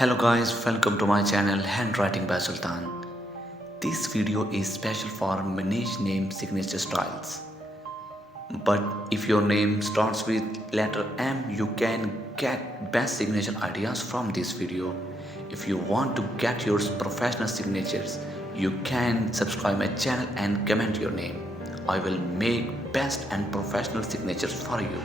Hello guys, welcome to my channel Handwriting by Sultan. This video is special for Manish name signature styles. But if your name starts with letter M, you can get best signature ideas from this video. If you want to get your professional signatures, you can subscribe my channel and comment your name. I will make best and professional signatures for you.